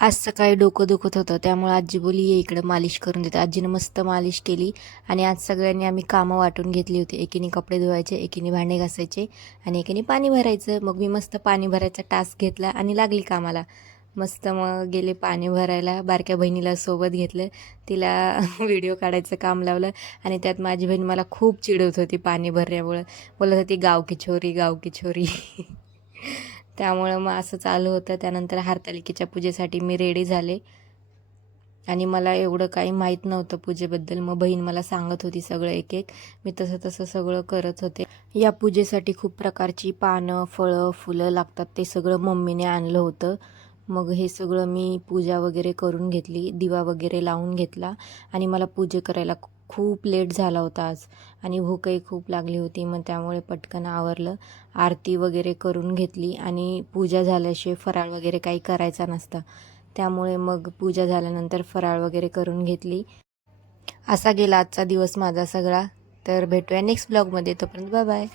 आज सकाळी डोकं दुखत होतं, त्यामुळे आजी बोलली ये इकडं मालिश करून देते. आजीनं मस्त मालिश केली आणि आज सगळ्यांनी आम्ही कामं वाटून घेतली होती. एकीने कपडे धुवायचे, एकीने भांडे घासायचे आणि एकीने पाणी भरायचं. मग मी मस्त पाणी भरायचा टास्क घेतला आणि लागली कामाला. मस्त मग गेले पाणी भरायला. बारक्या बहिणीला सोबत घेतलं, तिला व्हिडिओ काढायचं काम लावलं आणि त्यात माझी बहीण मला खूप चिडवत होती पाणी भरल्यामुळं. बोलत होती गाव की छोरी, गाव की छोरी. त्यामुळं मग असं चालू होतं. त्यानंतर हरतालिकेच्या पूजेसाठी मी रेडी झाले आणि मला एवढं काही माहीत नव्हतं पूजेबद्दल. मग बहीण मला सांगत होती सगळं एक एक. मी तसं तसं सगळं करत होते. या पूजेसाठी खूप प्रकारची पानं, फळं, फुलं लागतात. ते सगळं मम्मीने आणलं होतं. मग हे सगळं मी पूजा वगैरे करून घेतली, दिवा वगैरे लावून घेतला आणि मला पूजा करायला खूप लेट झाला होता आज आणि भूकही खूप लागली होती. मग त्यामुळे पटकन आवरलं, आरती वगैरे करून घेतली आणि पूजा झाल्याशिवाय फराळ वगैरे काही करायचा नसतं. त्यामुळे मग पूजा झाल्यानंतर फराळ वगैरे करून घेतली. असा गेला आजचा दिवस माझा सगळा. तर भेटूया नेक्स्ट ब्लॉगमध्ये. तोपर्यंत बाय बाय.